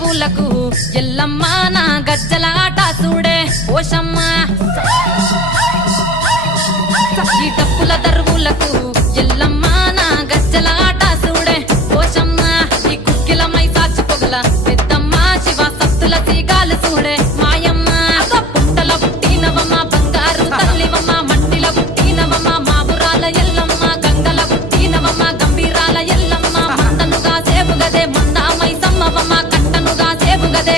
దరువులకు ఎల్లమ్మ నా గజ్జల ఆట చూడే ఓషమ్మ ఈ డప్పుల దరువులకు ఎల్లమ్మ నా గజ్జల ఆట చూడే ఓషమ్మ ఈ కుక్కిల మై సాచి పొగల పెద్దమ్మ శివ సత్తుల తీగాలు చూడే మాయమ్మ పుట్టల పుట్టినవమ్మ బంగారు తల్లివమ్మ మట్టిల పుట్టినవమ్మ మావురాల ఎల్లమ్మ గంగల పుట్టినవమ్మ గంభీరాల ఎల్లమ్మ మందనుగా సేపుగదే మందామై సమ్మవమ్మ కట్టనుగా సేపుగదే